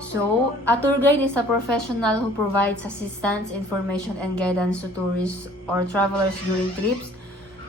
So, a tour guide is a professional who provides assistance, information, and guidance to tourists or travelers during trips,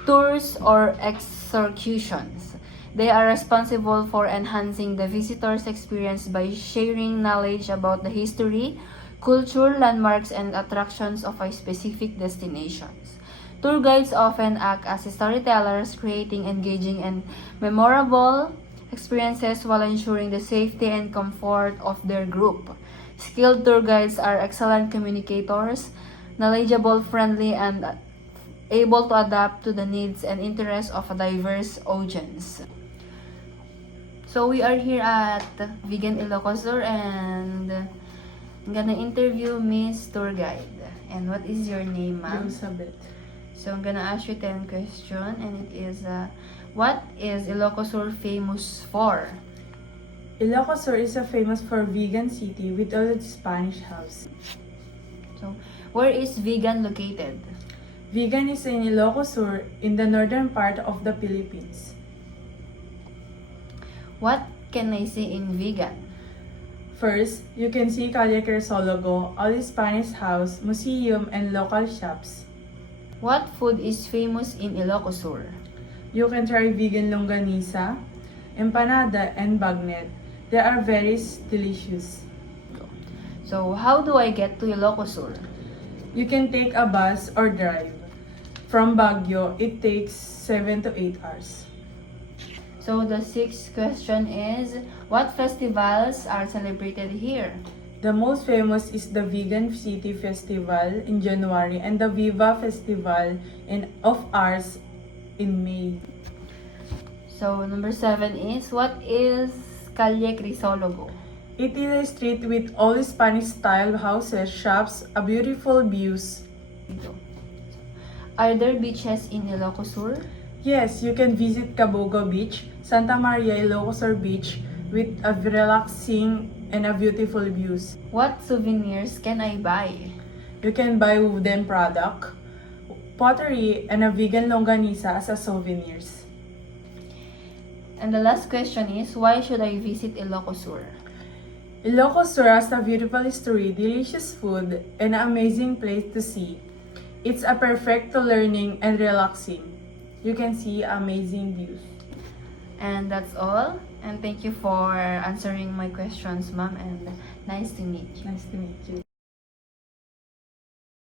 tours, or excursions. They are responsible for enhancing the visitor's experience by sharing knowledge about the history, culture, landmarks, and attractions of a specific destinations. Tour guides often act as storytellers, creating engaging and memorable experiences while ensuring the safety and comfort of their group. Skilled tour guides are excellent communicators, knowledgeable, friendly, and able to adapt to the needs and interests of a diverse audience. So we are here at Vegan Ilocosur and I'm gonna interview Miss Tour Guide. And what is your name, ma'am? Elizabeth. So I'm gonna ask you 10 questions and it is, what is Ilocosur famous for? Ilocosur is a famous for vegan city with all its Spanish house. So where is Vegan located? Vegan is in Ilocosur in the northern part of the Philippines. What can I see in Vegan? First, you can see Calle Crisologo, all Spanish house, museum, and local shops. What food is famous in Ilocosur? You can try vegan longanisa, empanada, and bagnet. They are very delicious. So how do I get to Ilocosur? You can take a bus or drive. From Baguio, it takes 7 to 8 hours. So the sixth question is, what festivals are celebrated here? The most famous is the Vegan City Festival in January and the Viva Festival of Arts in May. So number 7 is, what is Calle Crisologo? It is a street with all Spanish-style houses, shops, a beautiful views. Ito. Are there beaches in Ilocosur? Yes, you can visit Cabogo Beach, Santa Maria Ilocosur Beach with a relaxing and a beautiful views. What souvenirs can I buy? You can buy wooden product, pottery, and a vegan longanisa as a souvenirs. And the last question is, why should I visit Ilocosur? Ilocosur has a beautiful history, delicious food, and an amazing place to see. It's a perfect to learning and relaxing. You can see amazing views. And that's all. And thank you for answering my questions, ma'am. And nice to meet you. Nice to meet you.